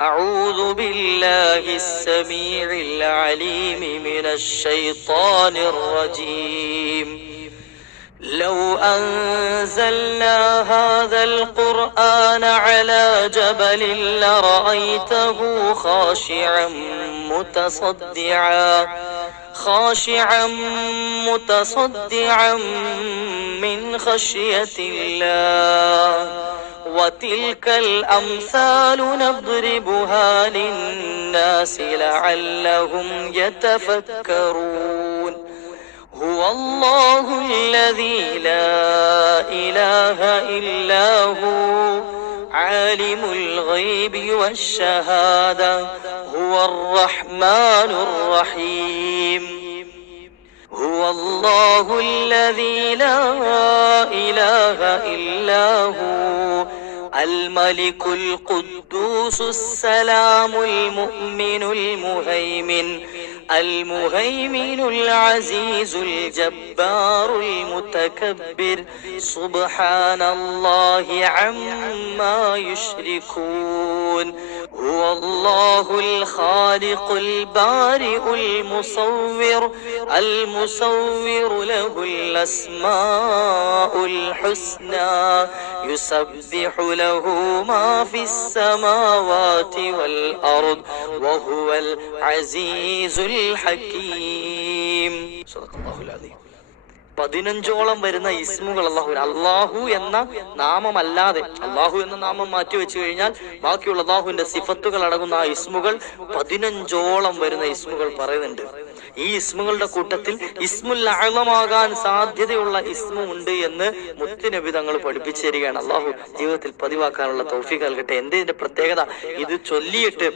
أعوذ بالله السميع العليم من الشيطان الرجيم. لو أنزلنا هذا القرآن على جبل لرأيته خاشعا متصدعا من خشية الله. وتلك الأمثال نضربها للناس لعلهم يتفكرون. هو الله الذي لا إله إلا هو عالم الغيب والشهادة هو الرحمن الرحيم. هو الله الذي لا إله إلا هو الملك القدوس السلام المؤمن المهيمن العزيز الجبار المتكبر سبحان الله عما يشركون. هو الله الخالق البارئ المصور له الأسماء الحسنى يسبح له ما في السماوات والأرض وهو العزيز الحكيم. صدق الله العظيم. 15ഓളം വരുന്ന ഇസ്മുകൾ അള്ളാഹു എന്ന നാമമല്ലാതെ, അള്ളാഹു എന്ന നാമം മാറ്റി വെച്ചു കഴിഞ്ഞാൽ ബാക്കിയുള്ള അള്ളാഹുവിന്റെ സിഫത്തുകൾ അടങ്ങുന്ന ആ ഇസ്മുകൾ 15ഓളം വരുന്ന ഇസ്മുകൾ പറയുന്നുണ്ട്. ഈ ഇസ്മുകളുടെ കൂട്ടത്തിൽ ഇസ്മുൽ അഅ്ളമാകാൻ സാധ്യതയുള്ള ഇസ്മു ഉണ്ട് എന്ന് മുത്തുനബി തങ്ങൾ പഠിപ്പിച്ചു തരികയാണ്. അള്ളാഹു ജീവിതത്തിൽ പതിവാക്കാനുള്ള തൗഫീഖ് നൽകട്ടെ. ഇതിന്റെ പ്രത്യേകത, ഇത് ചൊല്ലിയിട്ട്